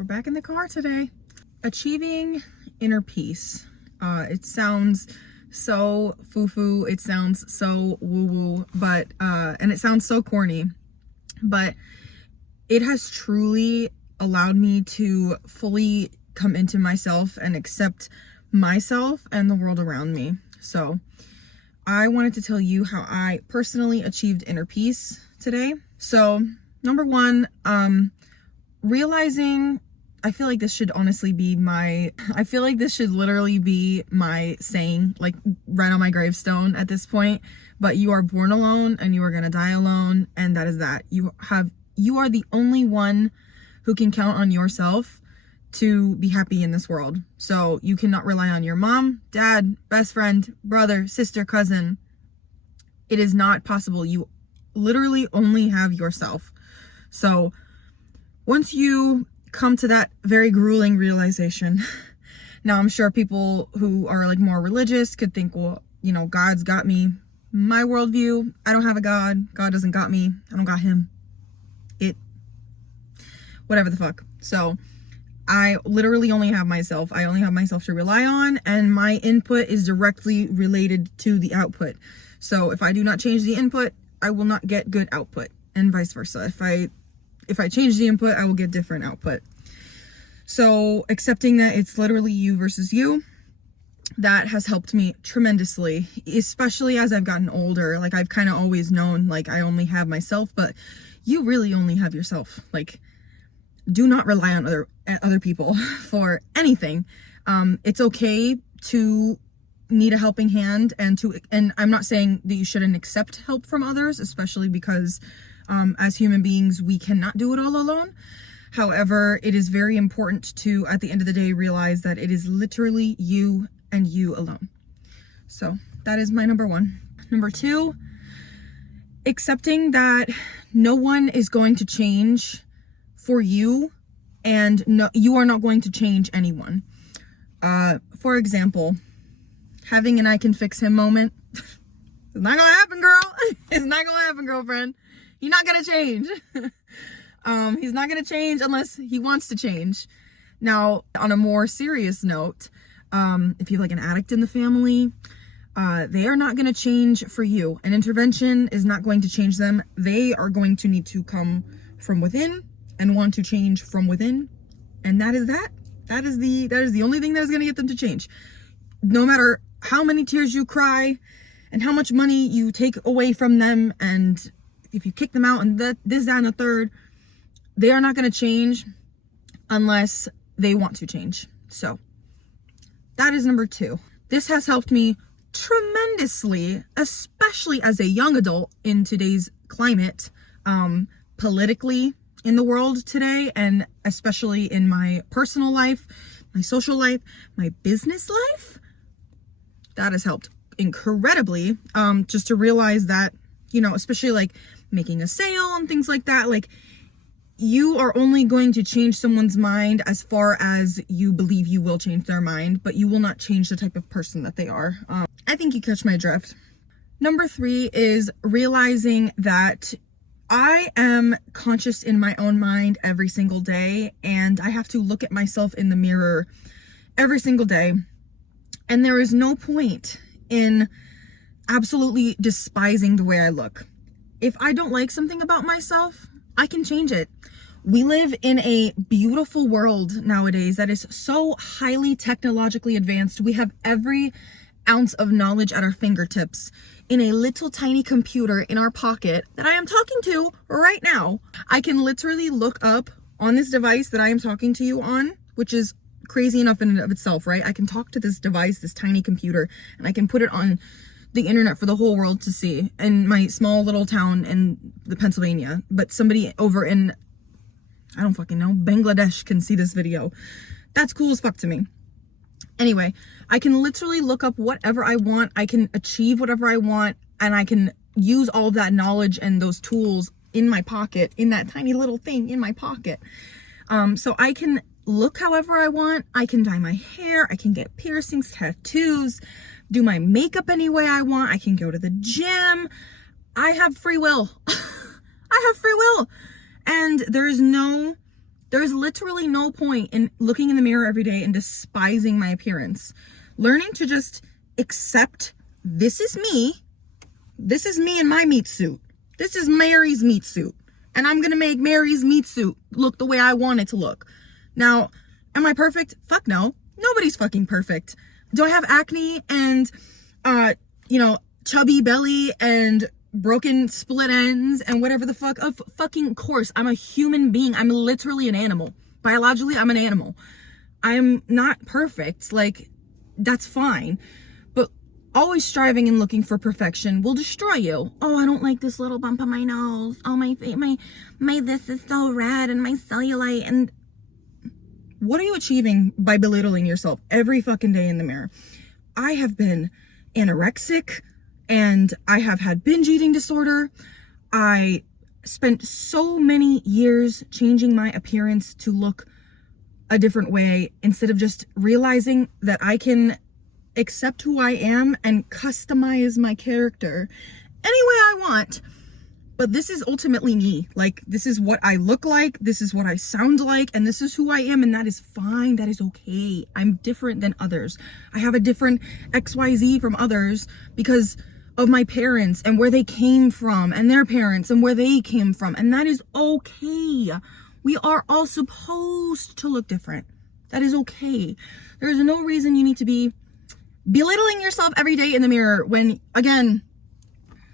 we're back in the car today. Achieving inner peace. It sounds so foo-foo, it sounds so woo-woo, but and it sounds so corny, but it has truly allowed me to fully come into myself and accept myself and the world around me. So I wanted to tell you how I personally achieved inner peace today. So number one, realizing, I feel like this should honestly be I feel like this should literally be my saying, like right on my gravestone at this point, but you are born alone and you are gonna die alone, and that is that. You are the only one who can count on yourself to be happy in this world. So you cannot rely on your mom, dad, best friend, brother, sister, cousin. It is not possible. You literally only have yourself. So once you come to that very grueling realization, now I'm sure people who are like more religious could think, well, you know, God's got me. My worldview, I don't have a God. God doesn't got me. I don't got him. Whatever the fuck. So I literally only have myself. I only have myself to rely on, and my input is directly related to the output. So if I do not change the input, I will not get good output, and vice versa. If I change the input, I will get different output. So accepting that it's literally you versus you, that has helped me tremendously, especially as I've gotten older. Like, I've kind of always known, like, I only have myself, but you really only have yourself. Like, do not rely on other people for anything. It's okay to need a helping hand, and I'm not saying that you shouldn't accept help from others, especially because as human beings, we cannot do it all alone. However, it is very important to, at the end of the day, realize that it is literally you and you alone. So that is my number one. Number two, accepting that no one is going to change for you, and no, you are not going to change anyone. For example, having an I can fix him moment. It's not gonna happen, girl. It's not gonna happen, girlfriend. He's not gonna change. He's not gonna change unless he wants to change. Now, on a more serious note, if you have like an addict in the family, they are not gonna change for you. An intervention is not going to change them. They are going to need to come from within and want to change from within, and that is the only thing that is going to get them to change. No matter how many tears you cry and how much money you take away from them, and if you kick them out and this, that, and the third, they are not going to change unless they want to change. So that is number two. This has helped me tremendously, especially as a young adult in today's climate, politically, in the world today, and especially in my personal life, my social life, my business life. That has helped incredibly, just to realize that, you know, especially like making a sale and things like that, like, you are only going to change someone's mind as far as you believe you will change their mind, but you will not change the type of person that they are. I think you catch my drift. Number three is realizing that I am conscious in my own mind every single day, and I have to look at myself in the mirror every single day. And there is no point in absolutely despising the way I look. If I don't like something about myself, I can change it. We live in a beautiful world nowadays that is so highly technologically advanced. We have every ounce of knowledge at our fingertips in a little tiny computer in our pocket that I am talking to right now. I can literally look up on this device that I am talking to you on, which is crazy enough in and of itself, right? I can talk to this device, this tiny computer, and I can put it on the internet for the whole world to see in my small little town in the Pennsylvania. But somebody over in, I don't fucking know, Bangladesh can see this video. That's cool as fuck to me. Anyway, I can literally look up whatever I want. I can achieve whatever I want, and I can use all of that knowledge and those tools in my pocket, in that tiny little thing in my pocket. So I can look however I want. I can dye my hair. I can get piercings, tattoos, do my makeup any way I want. I can go to the gym. I have free will. I have free will. And there is no There's literally no point in looking in the mirror every day and despising my appearance. Learning to just accept, this is me. This is me in my meat suit. This is Mary's meat suit. And I'm going to make Mary's meat suit look the way I want it to look. Now, am I perfect? Fuck no. Nobody's fucking perfect. Do I have acne and, chubby belly and broken split ends and whatever the fuck? Of fucking course. I'm a human being. I'm literally an animal. Biologically, I'm an animal. I'm not perfect. Like, that's fine. But always striving and looking for perfection will destroy you. Oh, I don't like this little bump on my nose. Oh, my this is so red and my cellulite. And what are you achieving by belittling yourself every fucking day in the mirror? I have been anorexic and I have had binge eating disorder. I spent so many years changing my appearance to look a different way instead of just realizing that I can accept who I am and customize my character any way I want. But this is ultimately me. Like, this is what I look like, this is what I sound like, and this is who I am, and that is fine. That is okay. I'm different than others. I have a different XYZ from others because of my parents and where they came from, and their parents and where they came from, and that is okay. We are all supposed to look different. That is okay. There is no reason you need to be belittling yourself every day in the mirror when, again,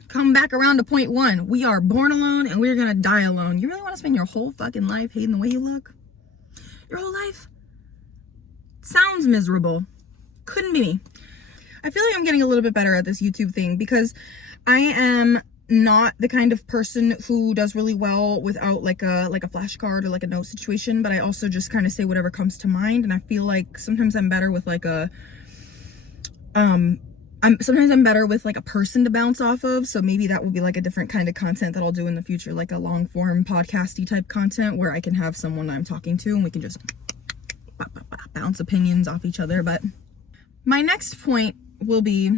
come back around to point one. We are born alone and we're gonna die alone. You really want to spend your whole fucking life hating the way you look? Your whole life? Sounds miserable. Couldn't be me. I feel like I'm getting a little bit better at this YouTube thing because I am not the kind of person who does really well without like a flashcard or like a note situation, but I also just kind of say whatever comes to mind. And I feel like sometimes I'm better with like a I'm better with like a person to bounce off of. So maybe that will be like a different kind of content that I'll do in the future, like a long form podcasty type content where I can have someone I'm talking to and we can just bounce opinions off each other. But my next point will be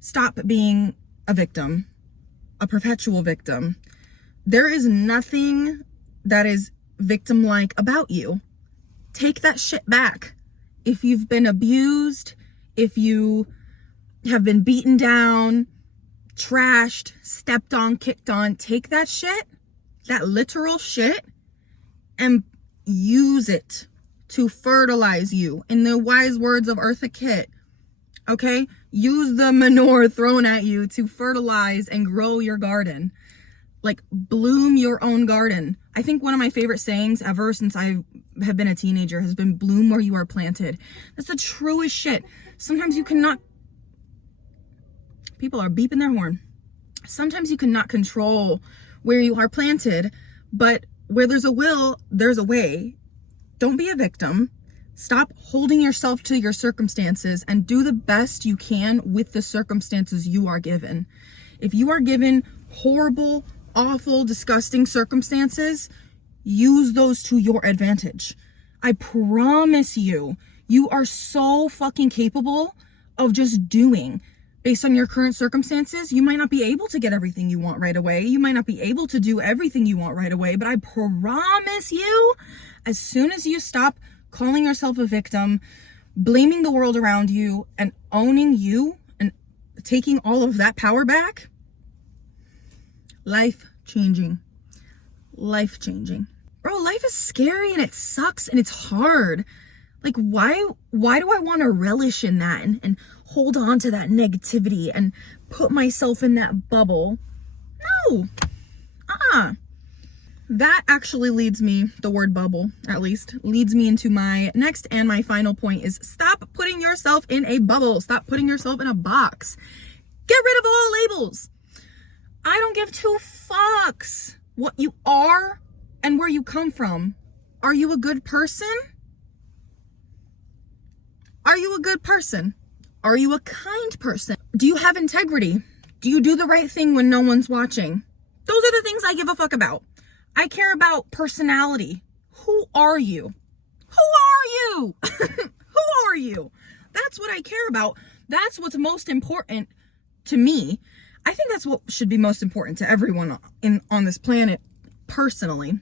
stop being a victim, a perpetual victim. There is nothing that is victim-like about you. Take that shit back. If you've been abused, if you have been beaten down, trashed, stepped on, kicked on, take that shit, that literal shit, and use it to fertilize you. In the wise words of Eartha Kitt, okay? Use the manure thrown at you to fertilize and grow your garden. Like, bloom your own garden. I think one of my favorite sayings ever since I have been a teenager has been bloom where you are planted. That's the truest shit. Sometimes you cannot, people are beeping their horn. Sometimes you cannot control where you are planted, but where there's a will, there's a way. Don't be a victim. Stop holding yourself to your circumstances and do the best you can with the circumstances you are given. If you are given horrible, awful, disgusting circumstances, use those to your advantage. I promise you, you are so fucking capable of just doing. Based on your current circumstances, you might not be able to get everything you want right away. You might not be able to do everything you want right away, but I promise you, as soon as you stop calling yourself a victim, blaming the world around you, and owning you, and taking all of that power back, life-changing. Life-changing. Bro, life is scary and it sucks and it's hard. Like, why do I want to relish in that and hold on to that negativity and put myself in that bubble? No. That actually leads me, the word bubble at least, leads me into my next and my final point is stop putting yourself in a bubble. Stop putting yourself in a box. Get rid of all labels. I don't give two fucks what you are and where you come from. Are you a good person? Are you a good person? Are you a kind person? Do you have integrity? Do you do the right thing when no one's watching? Those are the things I give a fuck about. I care about personality. Who are you? Who are you? Who are you? That's what I care about. That's what's most important to me. I think that's what should be most important to everyone on this planet, personally.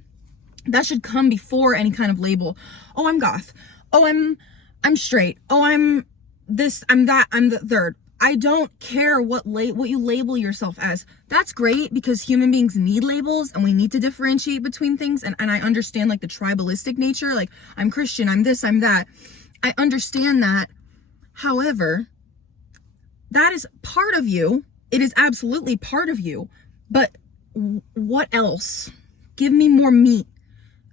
That should come before any kind of label. Oh, I'm goth. Oh, I'm straight. Oh, I'm this, I'm that, I'm the third. I don't care what you label yourself as. That's great because human beings need labels and we need to differentiate between things. And I understand like the tribalistic nature, like I'm Christian, I'm this, I'm that. I understand that. However, that is part of you. It is absolutely part of you. But what else? Give me more meat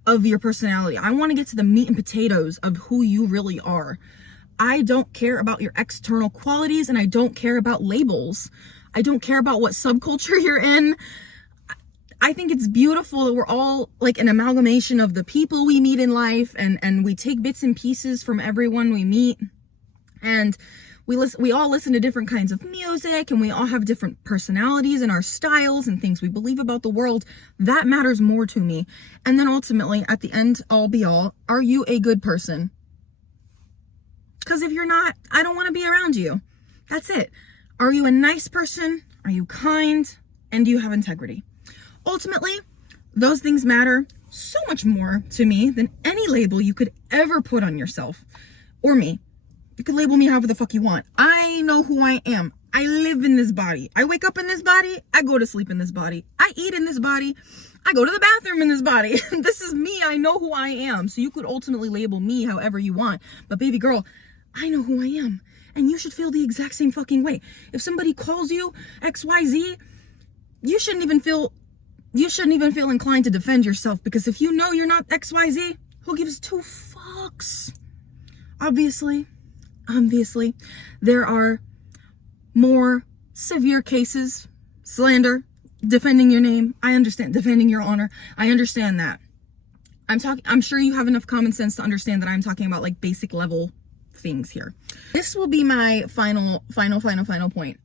of your personality. I want to get to the meat and potatoes of who you really are. I don't care about your external qualities and I don't care about labels. I don't care about what subculture you're in. I think it's beautiful that we're all like an amalgamation of the people we meet in life, and we take bits and pieces from everyone we meet, and we all listen to different kinds of music, and we all have different personalities and our styles and things we believe about the world. That matters more to me. And then ultimately, at the end all be all, are you a good person? Because if you're not, I don't want to be around you. That's it. Are you a nice person? Are you kind? And do you have integrity? Ultimately, those things matter so much more to me than any label you could ever put on yourself or me. You can label me however the fuck you want. I know who I am. I live in this body. I wake up in this body. I go to sleep in this body. I eat in this body. I go to the bathroom in this body. This is me. I know who I am. So you could ultimately label me however you want. But baby girl, I know who I am. And you should feel the exact same fucking way. If somebody calls you XYZ, you shouldn't even feel inclined to defend yourself, because if you know you're not XYZ, who gives two fucks? Obviously, there are more severe cases. Slander, defending your name. I understand. Defending your honor. I understand that. I'm sure you have enough common sense to understand that I'm talking about like basic level things here. This will be my final point.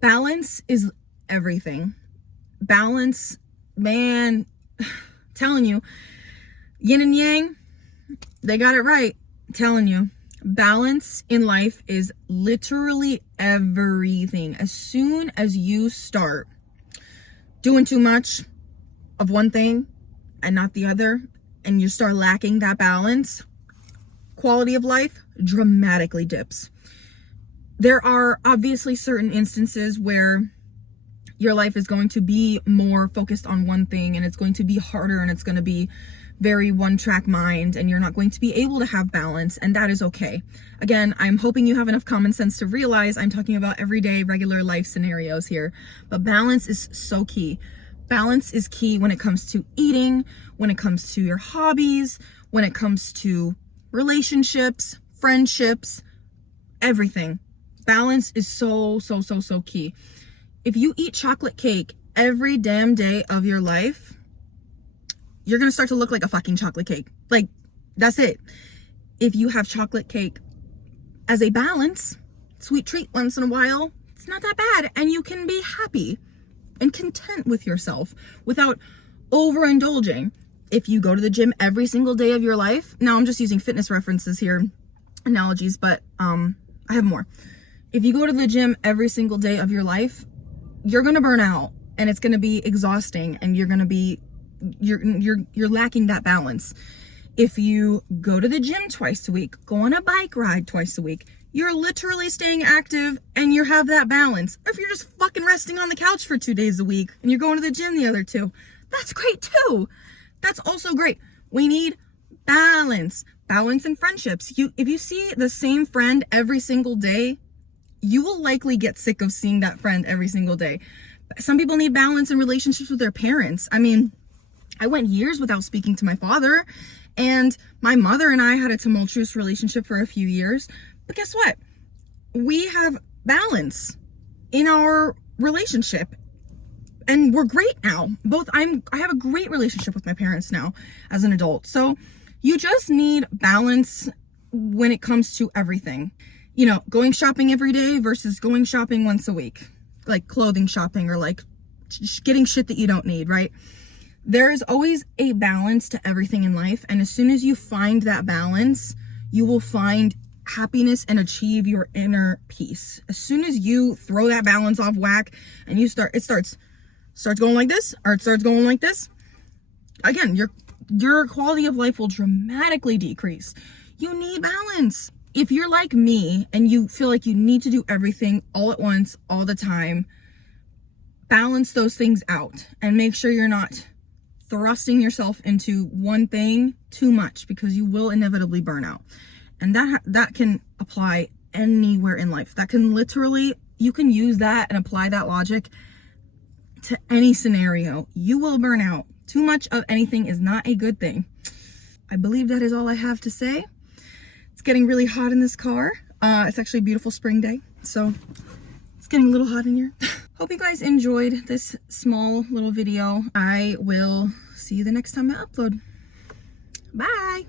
Balance is everything. Balance, man, telling you, yin and yang, they got it right. Telling you, balance in life is literally everything. As soon as you start doing too much of one thing and not the other, and you start lacking that balance, quality of life dramatically dips. There are obviously certain instances where your life is going to be more focused on one thing, and it's going to be harder, and it's going to be very one-track mind, and you're not going to be able to have balance, and that is okay. Again, I'm hoping you have enough common sense to realize I'm talking about everyday, regular life scenarios here, but balance is so key. Balance is key when it comes to eating, when it comes to your hobbies, when it comes to relationships, friendships, everything. Balance is so key. If you eat chocolate cake every damn day of your life, you're going to start to look like a fucking chocolate cake. Like, that's it. If you have chocolate cake as a balance, sweet treat once in a while, it's not that bad. And you can be happy and content with yourself without overindulging. If you go to the gym every single day of your life, now I'm just using fitness references here, analogies, but I have more. If you go to the gym every single day of your life, you're going to burn out, and it's going to be exhausting, and you're lacking that balance. If you go to the gym twice a week, go on a bike ride twice a week, you're literally staying active and you have that balance. Or if you're just fucking resting on the couch for 2 days a week and you're going to the gym the other 2, that's great too. That's also great. We need balance. Balance in friendships. If you see the same friend every single day, you will likely get sick of seeing that friend every single day. Some people need balance in relationships with their parents. I mean, I went years without speaking to my father, and my mother and I had a tumultuous relationship for a few years. But guess what? We have balance in our relationship, and we're great now. I have a great relationship with my parents now as an adult. So you just need balance when it comes to everything. You know, going shopping every day versus going shopping once a week, like clothing shopping or like getting shit that you don't need, right? There is always a balance to everything in life. And as soon as you find that balance, you will find happiness and achieve your inner peace. As soon as you throw that balance off whack and it starts going like this, or it starts going like this, again, your quality of life will dramatically decrease. You need balance. If you're like me and you feel like you need to do everything all at once, all the time, balance those things out and make sure you're not thrusting yourself into one thing too much, because you will inevitably burn out. And that can apply anywhere in life. That can literally, you can use that and apply that logic to any scenario. You will burn out. Too much of anything is not a good thing. I believe that is all I have to say. It's getting really hot in this car. It's actually a beautiful spring day, so it's getting a little hot in here. Hope you guys enjoyed this small little video. I will see you the next time I upload. Bye.